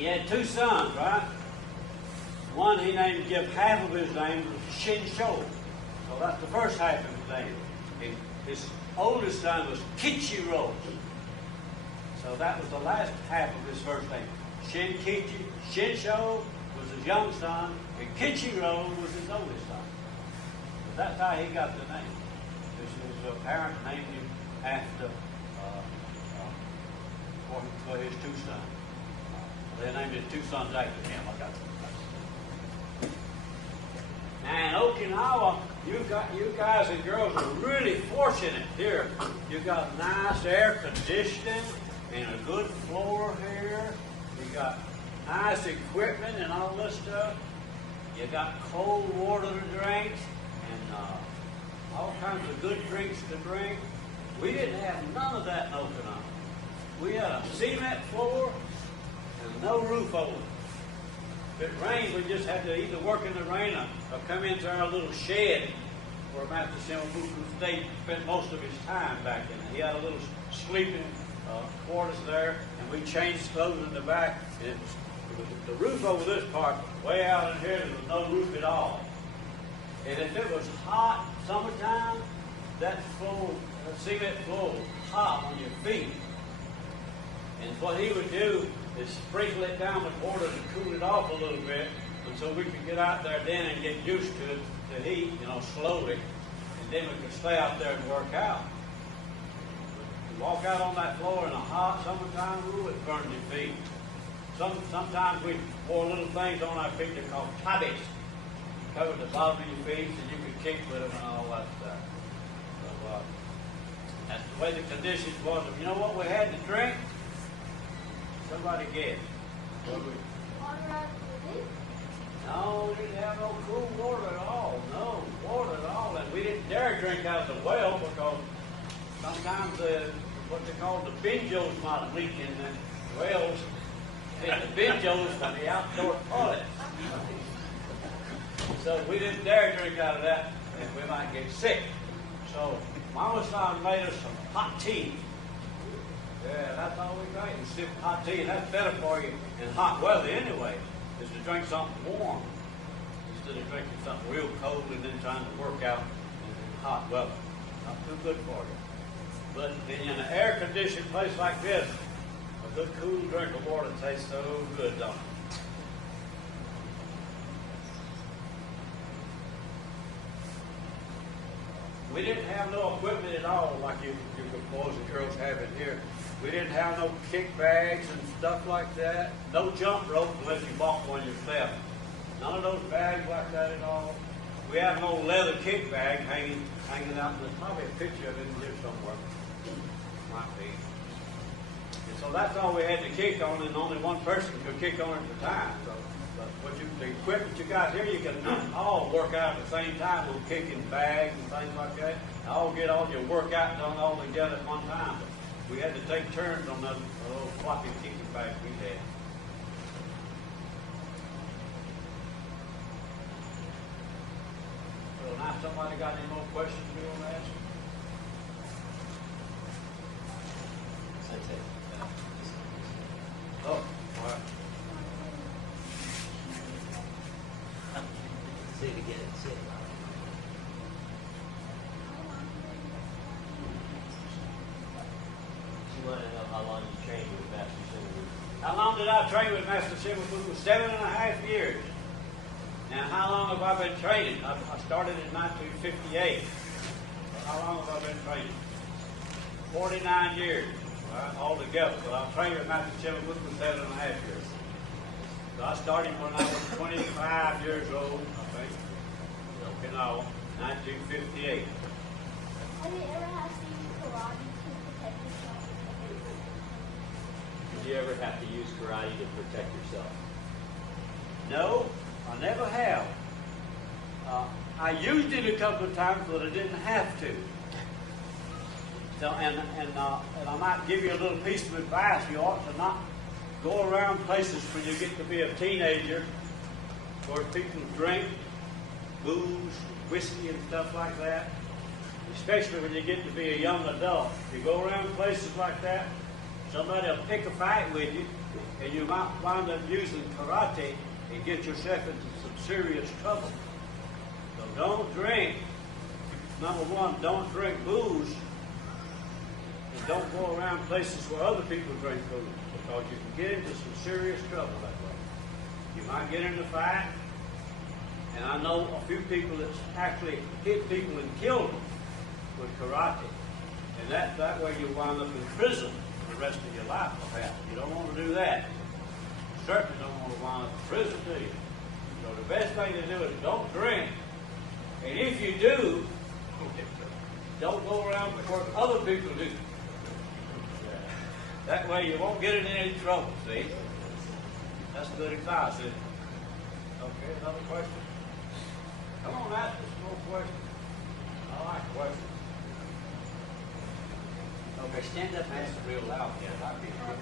He had two sons, right? One he named, give half of his name was Shin Sho. So that's the first half of his name. His oldest son was Kichiro. So that was the last half of his first name. Shinsho was his young son, and Kichiro was his oldest son. So that's how he got the name. His parents named him after for his two sons. They named his two sons after him. I got it. And Okinawa, you guys and girls are really fortunate here. You got nice air conditioning and a good floor here. You got nice equipment and all this stuff. You got cold water to drink and all kinds of good drinks to drink. We didn't have none of that in Okinawa. We had a cement floor and no roof over it. If it rained, we just had to either work in the rain or come into our little shed where Master Shimabuku spent most of his time back in. He had a little sleeping quarters there, and we changed clothes in the back. It was the roof over this part, way out in here, there was no roof at all. And if it was hot summertime, that floor, the cement floor was hot on your feet. And what he would do is sprinkle it down with water to cool it off a little bit, and so we could get out there then and get used to it, the heat, slowly, and then we could stay out there and work out. You walk out on that floor in a hot summertime, it burned your feet. Sometimes we wore little things on our feet they're called tabis. Covered the bottom of your feet so you could kick with them and all that stuff. So, that's the way the conditions was. You know what we had to drink? Somebody guess. What we? Water out of the lake? No, we didn't have no cool water at all. No water at all. And we didn't dare drink out of the well because sometimes what they call the benjos might leak in the wells. And the benjos from the outdoor toilet. So we didn't dare drink out of that and we might get sick. So Mama Son made us some hot tea. Yeah, that's all we drank. We sipped hot tea, and that's better for you in hot weather anyway, is to drink something warm instead of drinking something real cold and then trying to work out in hot weather. Not too good for you. But in an air-conditioned place like this, a good cool drink of water tastes so good, don't it? We didn't have no equipment at all like you boys and girls have in here. We didn't have no kick bags and stuff like that. No jump rope unless you bought one yourself. None of those bags like that at all. We had an old leather kick bag hanging out. There's probably a picture of it in here somewhere. Might be. And so that's all we had to kick on, and only one person could kick on at a time. So, but the equipment you got here, you can all work out at the same time with kicking bags and things like that. And all get all your workout done all together at one time. But we had to take turns on those little floppy kicking bags we had. So now somebody got any more questions we want to ask? Oh, all right. Say it again. Say it. You want to know how long you trained with Master Shimabuku? How long did I train with Master Shimabuku? 7.5 years. Now, how long have I been training? I started in 1958. So how long have I been training? 49 years, right, altogether. So I've trained with Master Shimabuku for 7.5 years. So I started when I was 25 years old, I think, in Okinawa, 1958. Have you ever had to use karate to protect yourself? Did you ever have to use karate to protect yourself? No, I never have. I used it a couple of times, but I didn't have to. So, and I might give you a little piece of advice. You ought to not go around places when you get to be a teenager where people drink booze, whiskey, and stuff like that. Especially when you get to be a young adult. If you go around places like that, somebody will pick a fight with you, and you might wind up using karate and get yourself into some serious trouble. So don't drink. Number one, don't drink booze. And don't go around places where other people drink booze, because you can get into some serious trouble that way. You might get into a fight, and I know a few people that's actually hit people and killed them with karate. And that way you'll wind up in prison for the rest of your life, perhaps. You don't want to do that. You certainly don't want to wind up in prison, do you? So the best thing to do is don't drink. And if you do, don't go around before other people do. That way you won't get in any trouble, see? That's good advice, isn't it? Okay, another question? Come on, ask us more questions. I like questions. Okay, stand up and ask it real loud, yeah, that'd be good.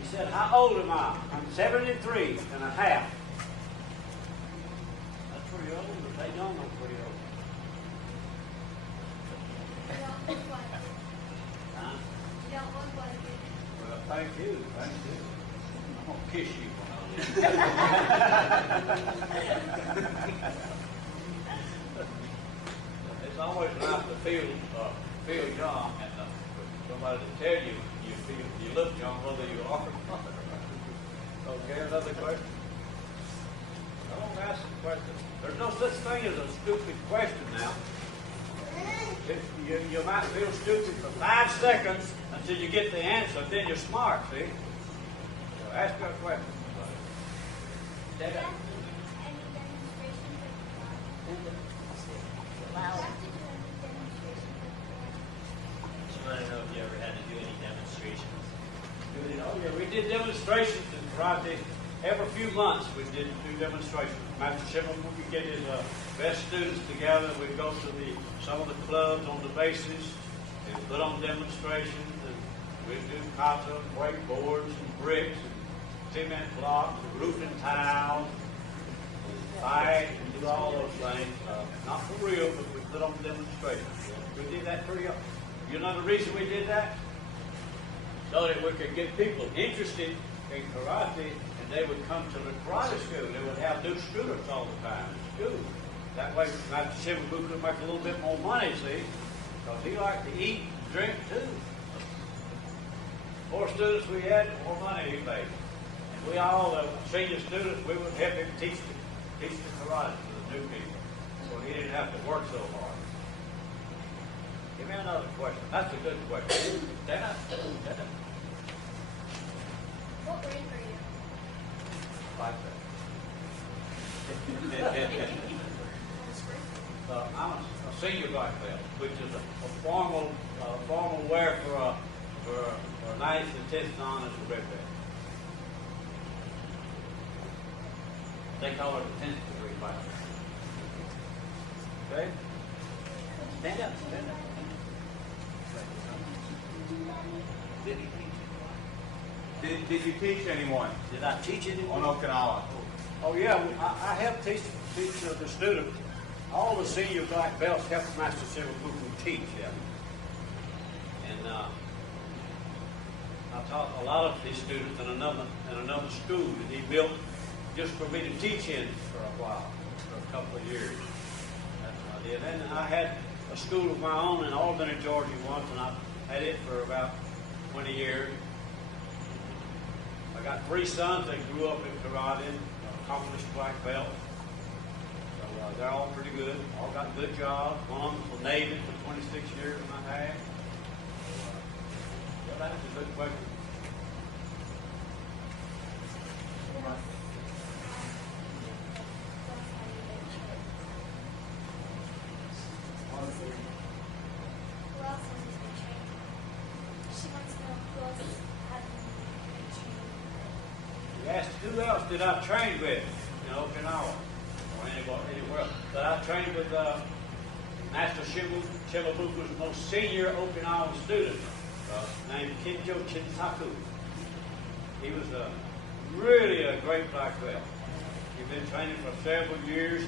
He said, how old am I? I'm 73 and a half. That's pretty old, but they don't know pretty old. You don't look like it. Huh? You don't look like it. Well, thank you, thank you. I'm going to kiss you when I leave. It's always nice to feel young, and somebody to tell you you look young, whether you are or not. Okay, another question? I won't ask a question. There's no such thing as a stupid question now. You might feel stupid for 5 seconds until you get the answer, then you're smart, see? So ask her a question. Do you have to do any demonstrations at the Wow. She wanted to know if you ever had to do any demonstrations. Yeah, we did demonstrations in karate. Every few months we did do demonstrations. Master Mitchum would get his best students together. We'd go to some of the clubs on the bases and put on demonstrations. And we'd do kata, break boards, and bricks, and cement blocks, and roofing tiles, and fight, and do all those things. Not for real, but we put on demonstrations. We did that pretty often. You know the reason we did that? So that we could get people interested in karate, and they would come to the karate school. They would have new students all the time in school. That way, Master Mitchum could make a little bit more money, see? Because he liked to eat and drink too. The more students we had, the more money he made. And we all, the senior students, we would help him teach the karate to the new people, so he didn't have to work so hard. Give me another question. That's a good question. Dana? What grade are you? Like that. I'm a senior black belt, which is a formal wear for a 9th and 10th on as a red belt. They call it a 10th degree black belt. Okay? Stand up, stand up. Did you teach anyone Did I teach anyone? on Okinawa? Oh yeah, I helped teach the students. All the senior black belts helped Master Mitchum teach them. And I taught a lot of these students in another school that he built just for me to teach in for a while, for a couple of years. That's what I did. And I had a school of my own in Albany, Georgia once, and I had it for about 20 years. I got 3 sons that grew up in karate, accomplished black belt. So they're all pretty good. All got good jobs. One was for Navy for 26 years and a half. So, that's a good question. Who else has been trained? She wants to know who else has been trained. You asked who else did I train with in Okinawa or anywhere else. But I trained with Master Shimabuku's most senior Okinawan student named Kinjo Chinsaku. He was really a great black belt. He'd been training for several years,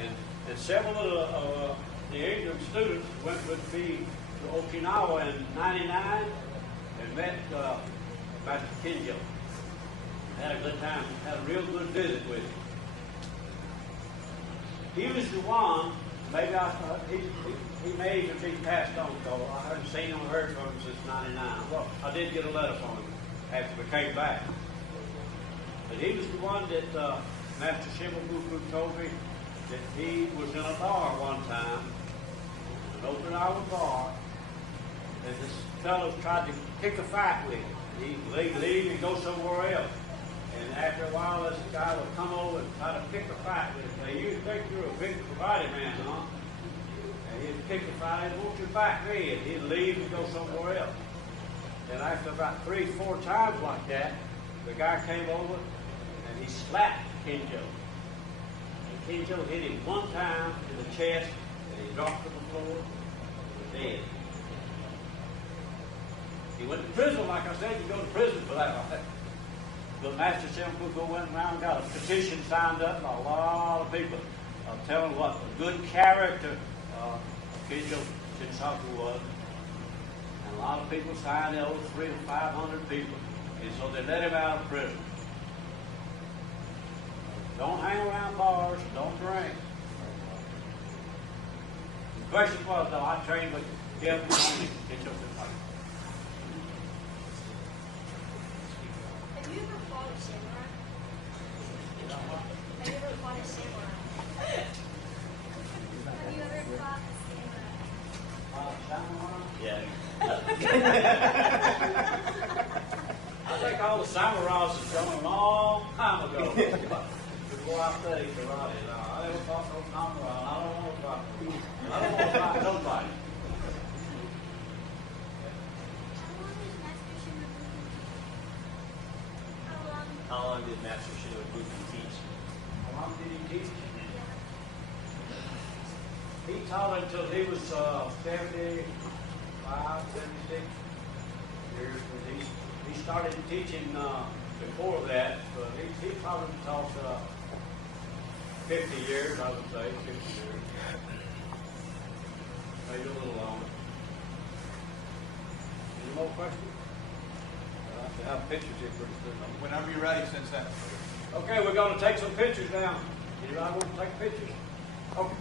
and several of the Ingram students went with me to Okinawa in '99 and met Master Kenjo. Had a good time, had a real good visit with him. He was the one, maybe he may even be passed on, so I haven't seen him or heard from him since '99. Well, I did get a letter from him after we came back. But he was the one that Master Shimabuku told me that he was in a bar one time, an open hour bar, and this fellow tried to pick a fight with him. He'd leave and go somewhere else. And after a while, this guy would come over and try to pick a fight with him. Say, you think you're a big karate man, huh? And he'd pick a fight, won't you fight me? And he'd leave and go somewhere else. And after about 3-4 times like that, the guy came over and he slapped Kenjo. And Kenjo hit him one time in the chest, and he dropped to the floor and was dead. He went to prison, like I said, you go to prison for that. But Master Shimabuku went around and got a petition signed up by a lot of people telling what a good character Kenjo Shinsaku was. And a lot of people signed it, over 300 or 500 people. And so they let him out of prison. Don't hang around bars, don't drink. The question was, though, I trained with him only Kenjo Shinsaku. Have you ever fought a samurai? Have you ever fought a samurai? Have you ever fought a samurai? Yeah. I think all the samurais have gone a long time ago before I studied karate. I never fought no samurai. I don't want to fight. I don't want to fight nobody. How long is Master Shimabuku? How long did Master Shimabuku teach? How long did he teach? He taught until he was 75, 76 years. He started teaching before that, but he probably taught 50 years, I would say, 50 years. Maybe a little longer. Any more questions? I'll have to have pictures here pretty soon. Whenever you're ready, Sensei. Okay, we're going to take some pictures now. Anybody want to take pictures? Okay,